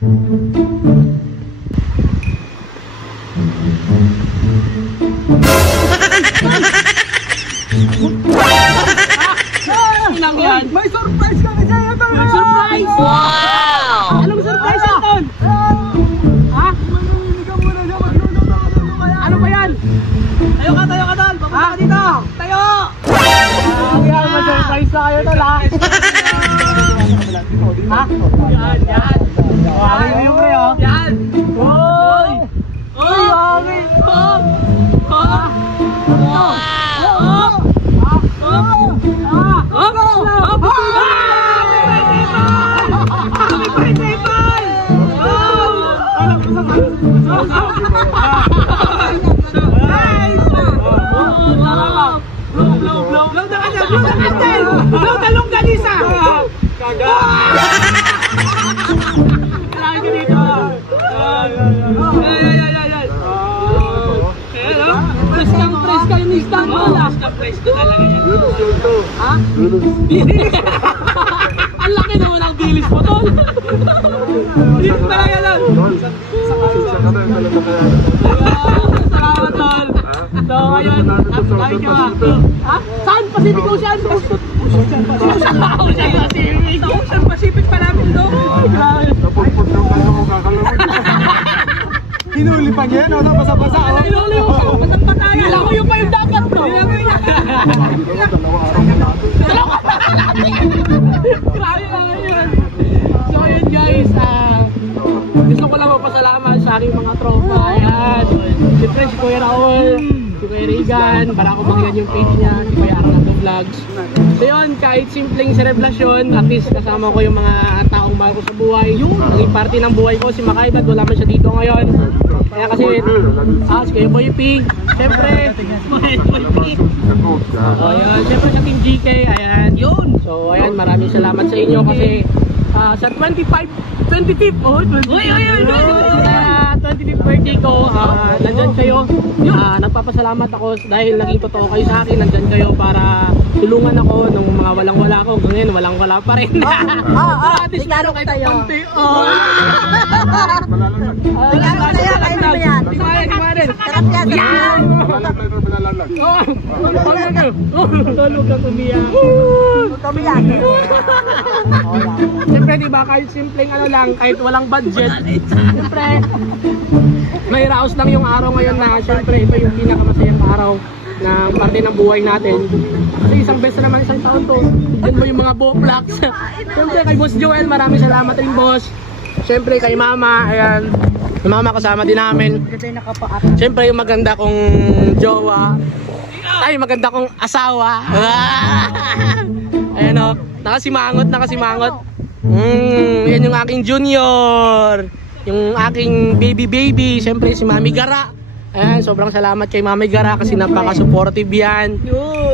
May surprise kami sa'yo, Tol! May surprise! Wow! Anong surprise yan, Tol? Ha? Ano ba yan? Tayo ka, Tol! Papunta ka dito! Tayo! May surprise na kayo, Tol, ha? Ha? Yan! Wangin mo yung pre, oh! Yan! Uy! Uy! Wangin! Hop! Hop! Wow! Ang laki naman ang bilis mo, Tol. Bilis talaga, Tol. Salamat, Tol. So, ngayon, sabi ka ba? Ha? Saan? Pacific Ocean? Ocean Pacific pa namin, Tol. Napulpot yung kanya mo kakalawin. Hinuli pa niya, no? Basa-basa, oh. Hinuli mo. Basang-pataya. Alam ko yung pa yung dagat, no? Grabe na ngayon. So yun guys, gusto ko lang magpasalamat sa aking mga tropa. Ayan, siyempre si Kuya Raul, si Kuya Regan, para ako makilala yung page niya, si Kuya Arnaldo Vlogs. So yun, kahit simpleng celebration, at least kasama ko yung mga taong mahal ko sa buhay. Naging parte ng buhay ko, si Makay, ba't wala man siya dito ngayon. Kaya kasi, si Kuya Boy P, siyempre, ayan, siyempre sa Team GK, ayan, yun. So ayan, maraming salamat sa inyo kasi sa 25th birthday ko, nandyan kayo. Nagpapasalamat ako dahil naging totoo kayo sa akin. Nandyan kayo para tulungan ako nung mga walang-wala ko. Ngayon, walang-wala pa rin. At least meron kayo konti. Siyempre, diba, kahit simpleng ano lang, kahit walang budget, siyempre, may raos lang yung araw ngayon na siyempre ito yung pinakamasayang araw ng parte ng buhay natin. Kasi isang beses naman isang taon to. Diyan mo yung mga Bowflex. Siyempre kay Boss Joel, maraming salamat rin, boss. Siyempre kay Mama, ayan. Yung Mama kasama din namin. Siyempre yung maganda kong jowa. Ay, maganda kong asawa. Ayan o, nakasimangot. Yan yung aking junior. Yung aking baby, siyempre si Mami Gara. Ayan, sobrang salamat kay Mami Gara kasi napaka-supportive yan.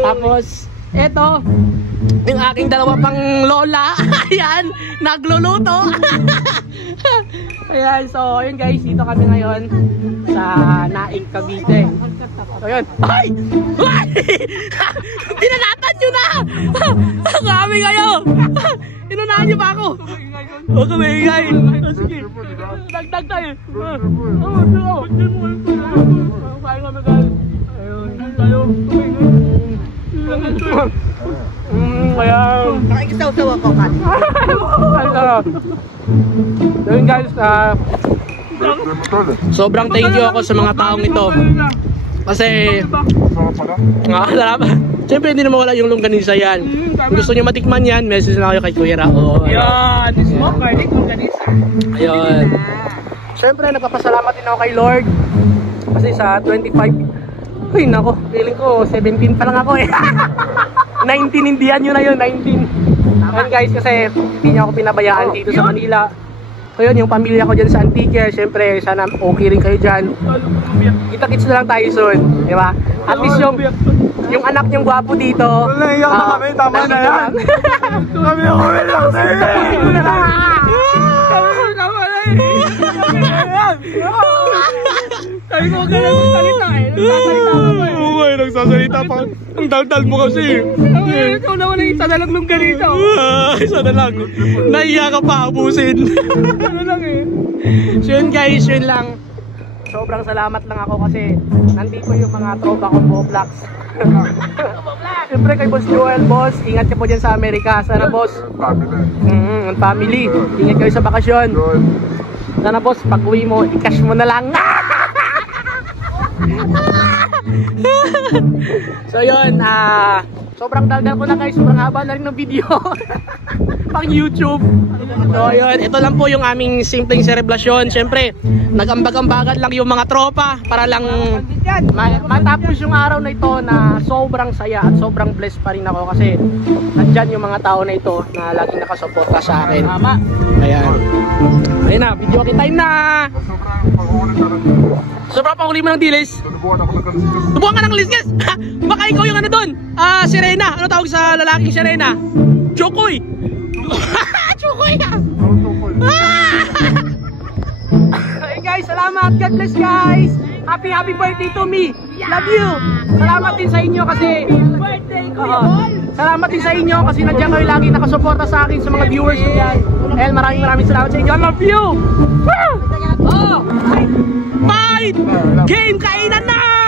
Tapos, eto, yung aking dalawa pang lola. Ayan, nagluluto. Ayan, so yun guys, dito kami ngayon sa Naik, Cavite. So yun, ay! Pinanatan nyo na! Kami kayo! Inunahan nyo ba ako? Huwag kami hingay. Sige, dagdag tayo. Kaya kami guys. Ayun, tayo. Kaya nakikisaw-saw ako kasi. So yun guys, sobrang thank you ako sa mga taong ito. Kasi siyempre hindi naman wala yung longganisa yan. Kung gusto nyo matikman yan, message na kayo kay Kuya Raul. Yan, smoker, dito longganisa. Ayun. Siyempre nagpapasalamat din ako kay Lord. Kasi sa 25, uy nako, feeling ko 17 pa lang ako eh. 19, hindi yan yun na yun, 19. Ayun guys, kasi hindi niya ako pinabayaan dito sa Manila. So yun, yung pamilya ko dyan sa Antique, syempre sana okay rin kayo dyan. Kita-kits na lang tayo soon, di ba? At least yung anak niyong gwapo dito. Naiyak na kami, tama na yan. Kami ako lang sa'yo. Tama na yan. Sabi ko, huwag ka lang salita eh. Nagsasalita ka ba eh. nagsasalita pa. Ang daldal mo kasi. Ikaw naman ang isa na lang nung ganito. Isa na lang. Nahiya ka pa abusin. Ano lang eh. So yun guys, yun lang. Sobrang salamat lang ako kasi nandito yung mga tropa kong Boblax. Siyempre kay Boss Joel, boss, ingat ka po dyan sa Amerika. Sana boss, family, ingat kayo sa bakasyon. Sana boss, pag uwi mo, i-cash mo na lang. So yun, sobrang daldal ko na guys, sobrang haba na rin ng video. Pang YouTube. So yun, ito lang po yung aming simpleng celebration. Siyempre, nagambag-ambagan lang yung mga tropa para lang matapos yung araw na ito na sobrang saya at sobrang blessed pa rin ako kasi nandyan yung mga tao na ito na laging nakasuporta sa akin. Ayan. Ayun na, video time na! Sobrang panghuli mo ng dilis. Tubuhan ka ng lisgas. Baka ikaw yung ano doon. Sirena. Ano tawag sa lalaking sirena? Chokoy. Chokoy ka. Hey guys, salamat. God bless guys. Happy birthday to me. Love you. Salamat din sa inyo kasi salamat din sa inyo kasi nandiyan kayo lagi nakasuporta sa akin sa mga viewers ko yan. And maraming salamat sa inyo. I love you. Fight! Game! Kainan na!